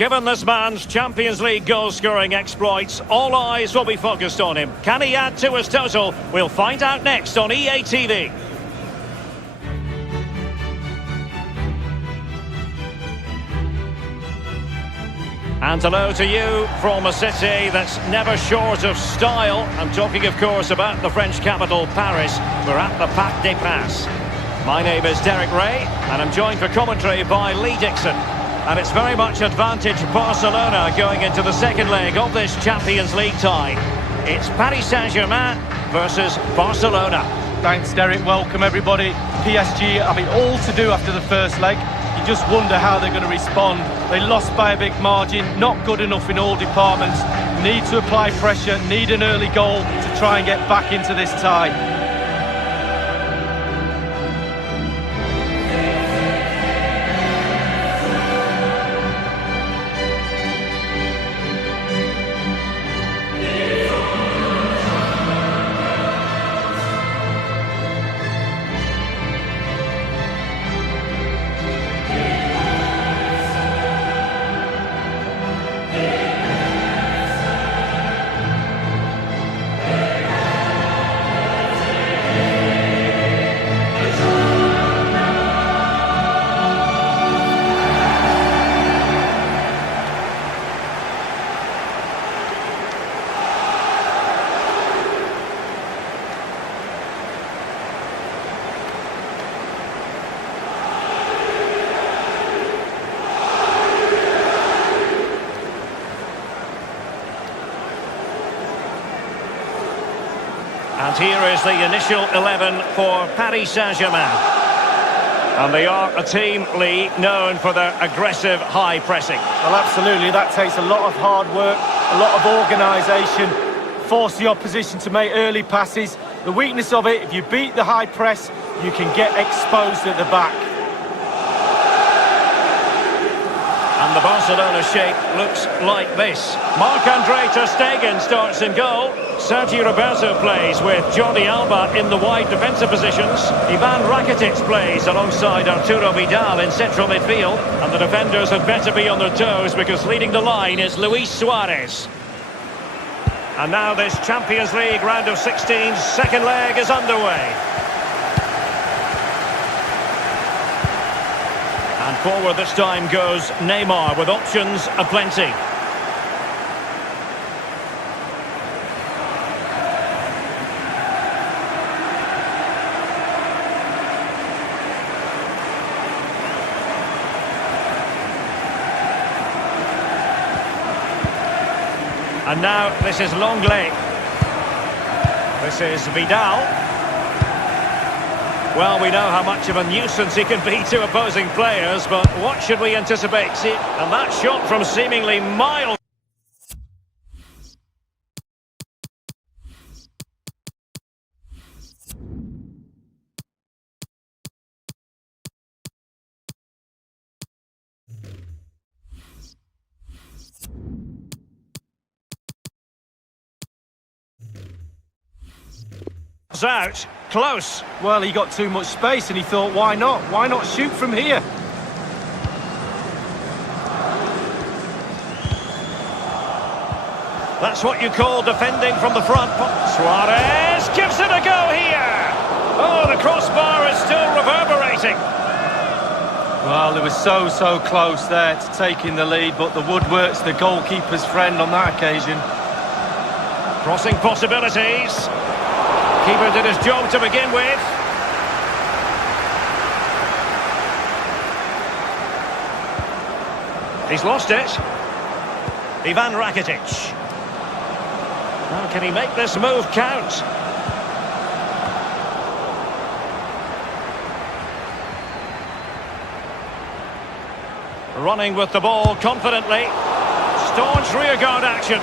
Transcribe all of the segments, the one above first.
Given this man's Champions League goal-scoring exploits, all eyes will be focused on him. Can he add to his total? We'll find out next on EA TV. And hello to you from a city that's never short of style. I'm talking, of course, about the French capital, Paris. We're at the Parc des Princes. My name is Derek Ray, and I'm joined for commentary by Lee Dixon. And it's very much advantage Barcelona going into the second leg of this Champions League tie. It's Paris Saint-Germain versus Barcelona. Thanks, Derek. Welcome, everybody. PSG have it all to do after the first leg. You just wonder how they're going to respond. They lost by a big margin, not good enough in all departments. Need to apply pressure, need an early goal to try and get back into this tie. And here is the initial 11 for Paris Saint-Germain. And they are a team, Lee, known for their aggressive high pressing. Well, absolutely. That takes a lot of hard work, a lot of organisation, force the opposition to make early passes. The weakness of it, if you beat the high press, you can get exposed at the back. And the Barcelona shape looks like this. Marc-Andre ter Stegen starts in goal. Sergio Roberto plays with Jordi Alba in the wide defensive positions. Ivan Rakitic plays alongside Arturo Vidal in central midfield. And the defenders had better be on their toes because leading the line is Luis Suarez. And now this Champions League round of 16's second leg is underway. And forward this time goes Neymar with options aplenty. And now this is Longley. This is Vidal. Well, we know how much of a nuisance he can be to opposing players, but what should we anticipate? See, and that shot from seemingly miles. Out, close. Well, he got too much space and he thought, why not? Why not shoot from here? That's what you call defending from the front. Suarez gives it a go here. Oh, the crossbar is still reverberating. Well, it was so close there to taking the lead, but the woodwork's the goalkeeper's friend on that occasion. Crossing possibilities. Keeper did his job to begin with. He's lost it. Ivan Rakitic. Well, can he make this move count? Running with the ball confidently. Staunch rearguard action.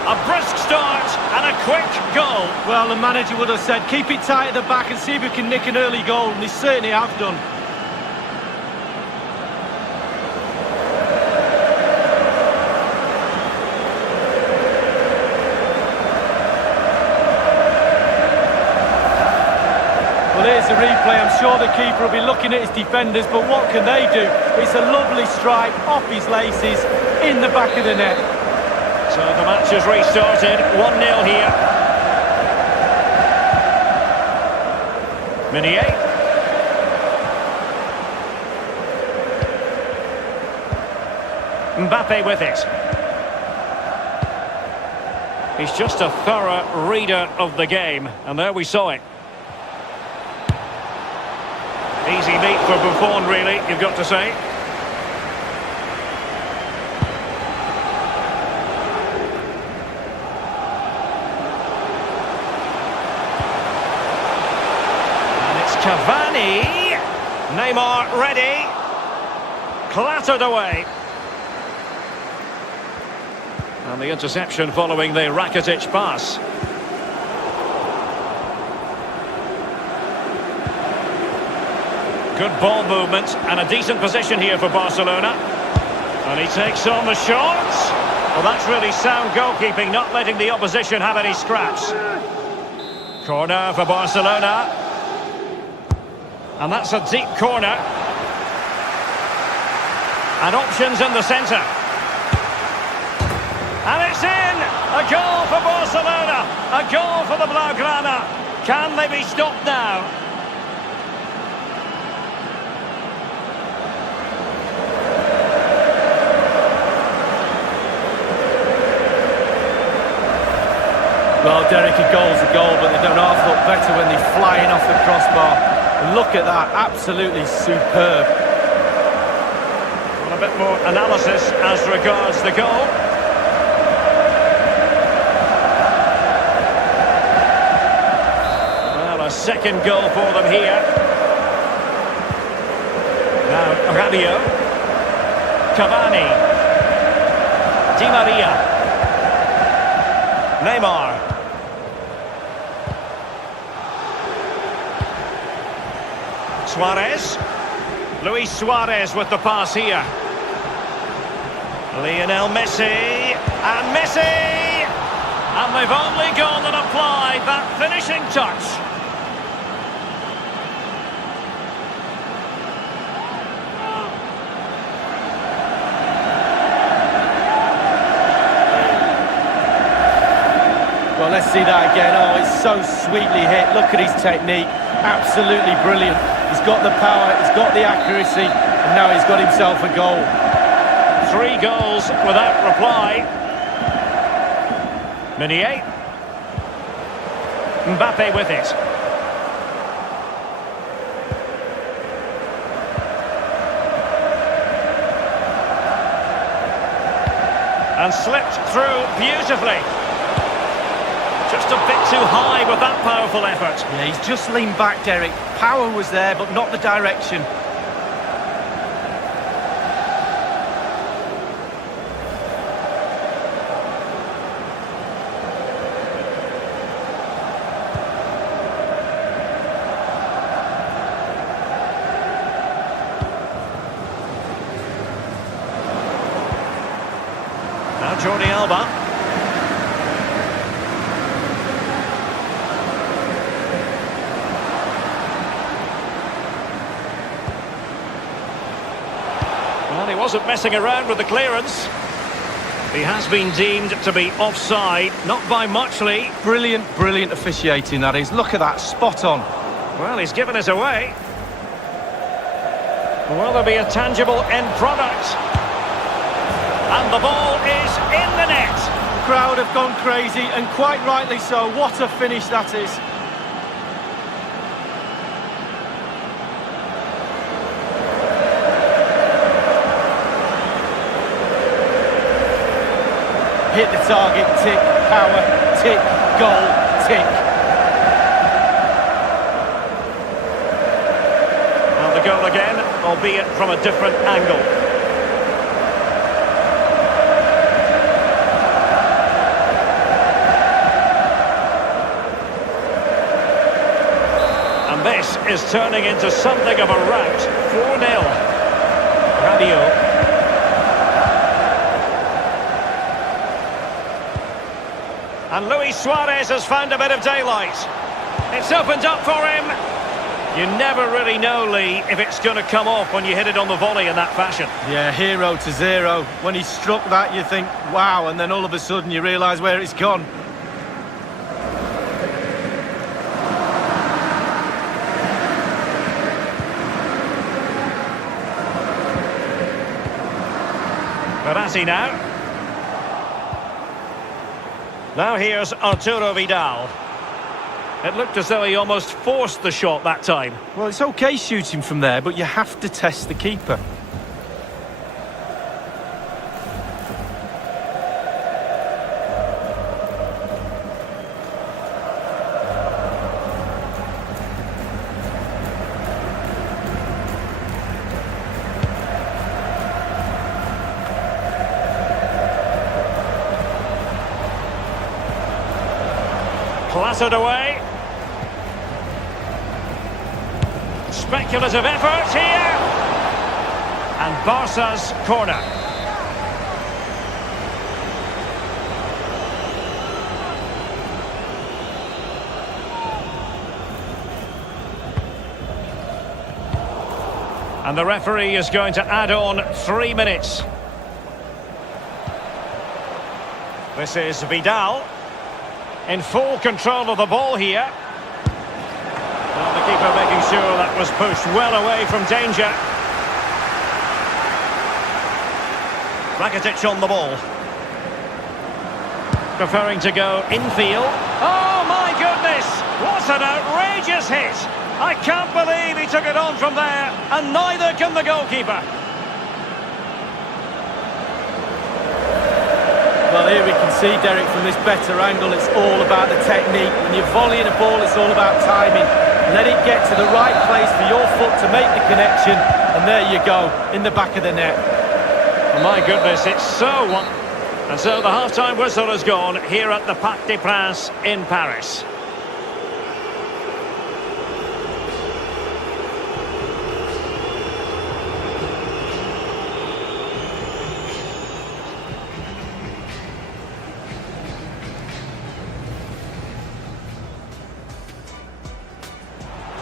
A brisk start and a quick goal. Well, the manager would have said, keep it tight at the back and see if we can nick an early goal, and they certainly have done. Well, here's the replay. I'm sure the keeper will be looking at his defenders, but what can they do? It's a lovely strike off his laces. in the back of the net. So the match has restarted, 1-0 here. Meunier. Mbappe with it. He's just a thorough reader of the game, and there we saw it. Easy meat for Buffon, really, you've got to say. And it's Cavani. Neymar ready. Clattered away. And the interception following the Rakitic pass. Good ball movement and a decent position here for Barcelona. And he takes on the shots. Well, that's really sound goalkeeping, not letting the opposition have any scraps. Corner for Barcelona. And that's a deep corner. And options in the centre. And it's in! A goal for Barcelona! A goal for the Blaugrana! Can they be stopped now? Well, Derek, a goal's a goal, but they don't half look better when they fly in off the crossbar. And look at that, absolutely superb. Well, a bit more analysis as regards the goal. Second goal for them here. Now Rabiot, Cavani, Di Maria, Neymar, Suarez, Luis Suarez with the pass here. Lionel Messi, and Messi! And they've only gone and applied that finishing touch. Well, let's see that again. Oh, it's so sweetly hit. Look at his technique. Absolutely brilliant. He's got the power, he's got the accuracy, and now he's got himself a goal. 3 goals without reply. Meunier. Mbappe with it. And slipped through beautifully. Just a bit too high with that powerful effort. Yeah, he's just leaned back, Derek. Power was there, but not the direction. Now Jordi Alba. Well, he wasn't messing around with the clearance. He has been deemed to be offside, not by much, Lee. Brilliant, brilliant officiating, that is. Look at that, spot on. Well, he's given it away. Will there be a tangible end product? And the ball is in the net. The crowd have gone crazy, and quite rightly so. What a finish that is. Hit the target, tick, power, tick, goal, tick. Well, the goal again, albeit from a different angle. And this is turning into something of a rout. 4-0. Rabiot. And Luis Suarez has found a bit of daylight. It's opened up for him. You never really know, Lee, if it's going to come off when you hit it on the volley in that fashion. Yeah, 0-0. When he struck that, you think, wow, and then all of a sudden you realise where it's gone. Verratti now. Now here's Arturo Vidal. It looked as though he almost forced the shot that time. Well, it's okay shooting from there, but you have to test the keeper. Clattered away. Speculative effort here. And Barca's corner. And the referee is going to add on 3 minutes. This is Vidal. In full control of the ball here. Well, the keeper making sure that was pushed well away from danger. Rakitic on the ball. Preferring to go infield. Oh my goodness! What an outrageous hit! I can't believe he took it on from there, and neither can the goalkeeper. Well, here we can see, Derek, from this better angle, it's all about the technique. When you're volleying a ball, it's all about timing. Let it get to the right place for your foot to make the connection, and there you go, in the back of the net. Oh my goodness, it's so... And so the half-time whistle has gone here at the Parc des Princes in Paris.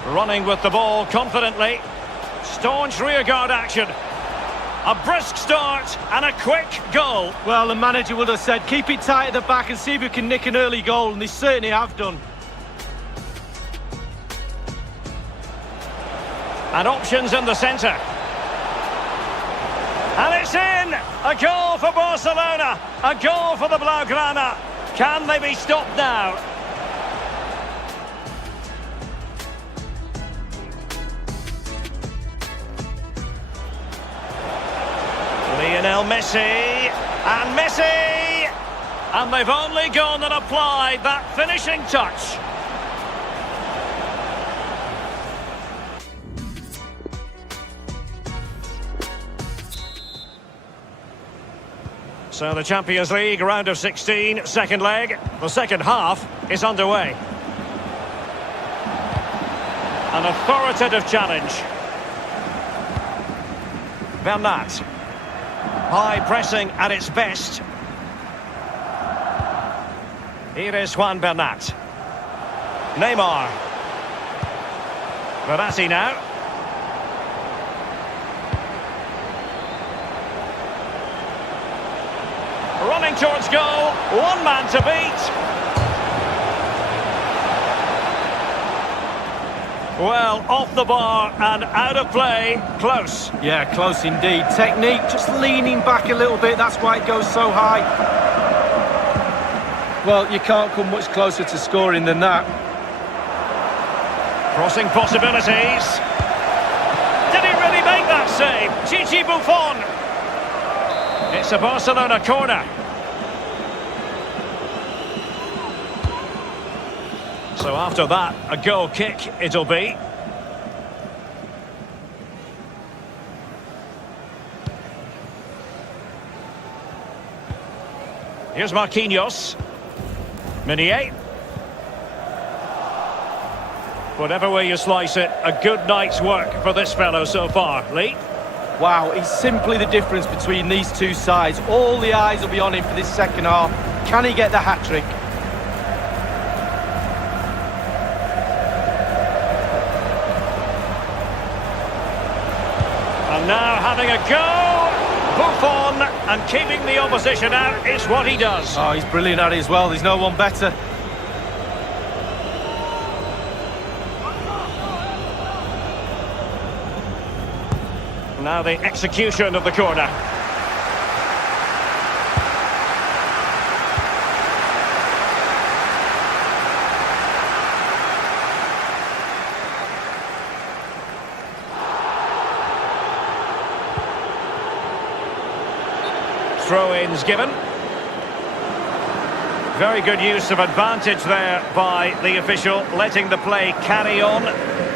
Running with the ball confidently. Staunch rearguard action. A brisk start and a quick goal. Well, the manager would have said, keep it tight at the back and see if we can nick an early goal, and they certainly have done. And options in the centre. And it's in! A goal for Barcelona. A goal for the Blaugrana. Can they be stopped now? Lionel Messi, and Messi! And they've only gone and applied that finishing touch. So the Champions League round of 16, second leg. The second half is underway. An authoritative challenge. Bernat. High pressing at its best. Here is Juan Bernat. Neymar. Verratti now. Running towards goal. One man to beat. Well, off the bar and out of play. Close. Yeah, close indeed. Technique, just leaning back a little bit. That's why it goes so high. Well, you can't come much closer to scoring than that. Crossing possibilities. Did he really make that save? Gigi Buffon. It's a Barcelona corner. So after that, a goal kick it'll be. Here's Marquinhos. Meunier. Whatever way you slice it, a good night's work for this fellow so far. Lee? Wow, he's simply the difference between these two sides. All the eyes will be on him for this second half. Can he get the hat-trick? Now having a go. Buffon, and keeping the opposition out is what he does. Oh, he's brilliant at it as well. There's no one better. Now the execution of the corner. Throw-ins given. Very good use of advantage there by the official, letting the play carry on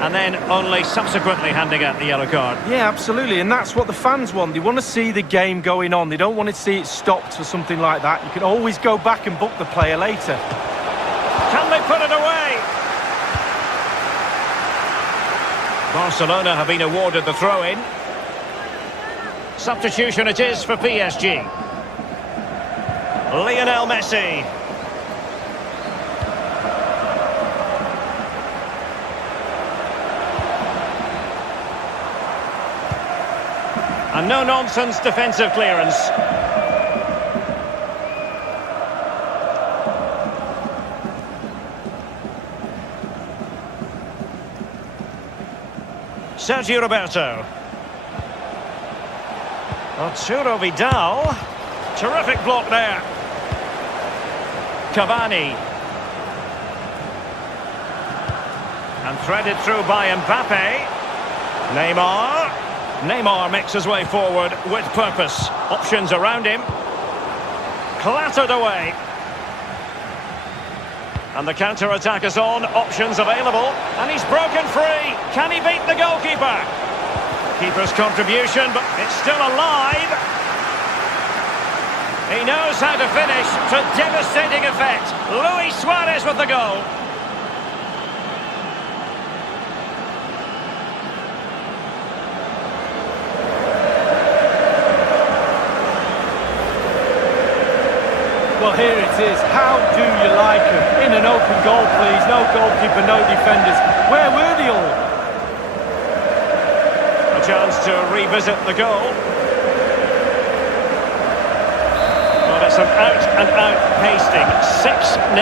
and then only subsequently handing out the yellow card. Yeah, absolutely, and that's what the fans want. They want to see the game going on. They don't want to see it stopped for something like that. You can always go back and book the player later. Can they put it away? Barcelona have been awarded the throw-in. Substitution it is for PSG. Lionel Messi. A no-nonsense defensive clearance. Sergio Roberto. Arturo Vidal. Terrific block there. Cavani. And threaded through by Mbappe. Neymar. Neymar makes his way forward with purpose. Options around him. Clattered away. And the counter-attack is on. Options available. And he's broken free. Can he beat the goalkeeper? Keeper's contribution, but it's still alive. He knows how to finish to devastating effect. Luis Suarez with the goal. Well, here it is. How do you like him? In an open goal, please. No goalkeeper, no defenders. Where were they all? A chance to revisit the goal. Well, it's an out-and-out pasting. 6-0.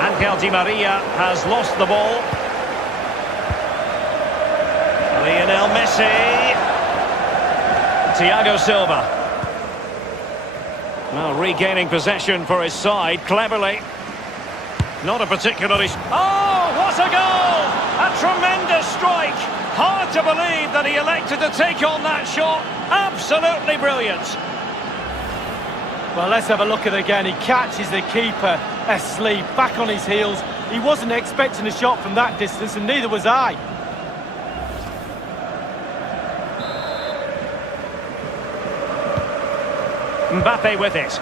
Angel Di Maria has lost the ball. Lionel Messi. Thiago Silva. Now regaining possession for his side, cleverly. Not a particularly... Oh, what a goal! A tremendous strike! Hard to believe that he elected to take on that shot. Absolutely brilliant. Well, let's have a look at it again. He catches the keeper asleep, back on his heels. He wasn't expecting a shot from that distance, and neither was I. Mbappe with it.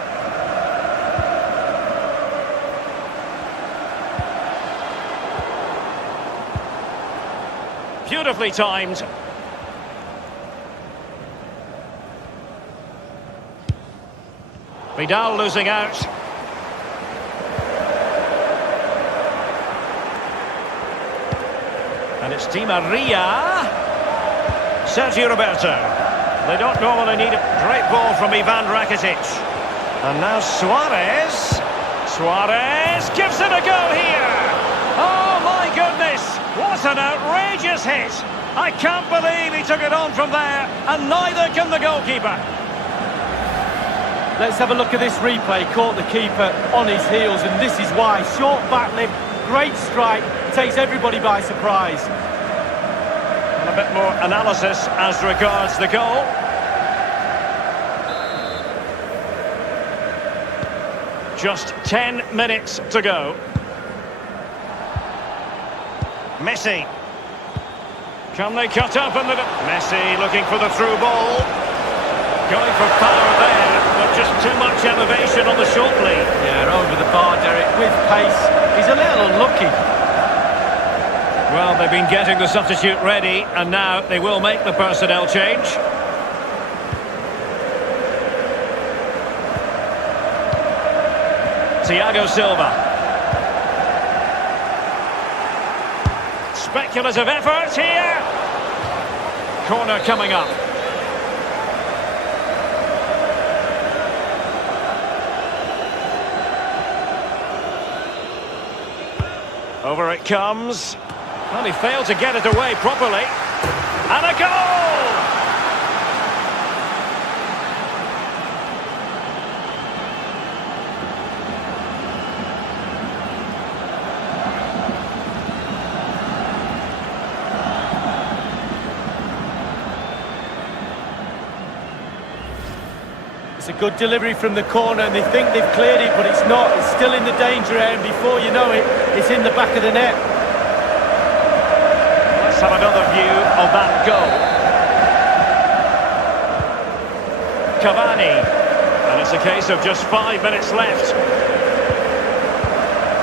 Beautifully timed. Vidal losing out. And it's Di Maria. Sergio Roberto. They don't normally need a great ball from Ivan Rakitic. And now Suarez. Suarez gives it a go here. Oh, my goodness. What an outrageous hit. I can't believe he took it on from there. And neither can the goalkeeper. Let's have a look at this replay. Caught the keeper on his heels, and this is why. Short back limb, great strike, takes everybody by surprise. And a bit more analysis as regards the goal. Just 10 minutes to go. Messi. Can they cut up? And Messi looking for the through ball. Going for power there, but just too much elevation on the short lead. Yeah, over the bar, Derek, with pace. He's a little unlucky. Well, they've been getting the substitute ready, and now they will make the personnel change. Thiago Silva. Speculative effort here. Corner coming up. Over it comes. Well, he failed to get it away properly. And a goal! It's a good delivery from the corner, and they think they've cleared it, but it's not. It's still in the danger area, and before you know it, it's in the back of the net. Let's have another view of that goal. Cavani. And it's a case of just 5 minutes left.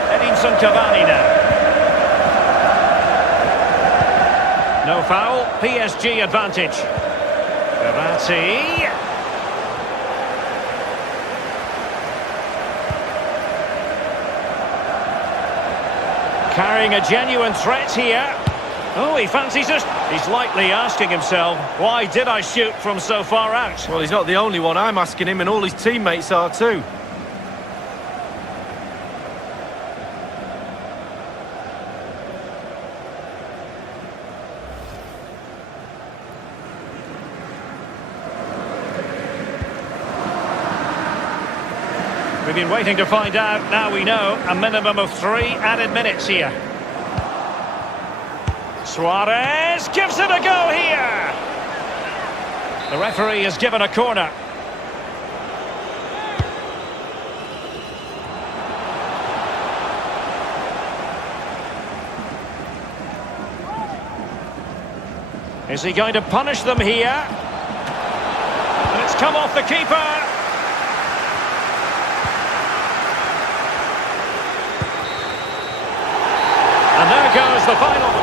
Edinson Cavani now. No foul. PSG advantage. Cavani. Carrying a genuine threat here. Oh, he fancies it. He's likely asking himself, why did I shoot from so far out? Well, he's not the only one. I'm asking him, and all his teammates are too. We've been waiting to find out. Now we know. A minimum of 3 added minutes here. Suarez gives it a go here. The referee has given a corner. Is he going to punish them here? And it's come off the keeper. And there goes the final.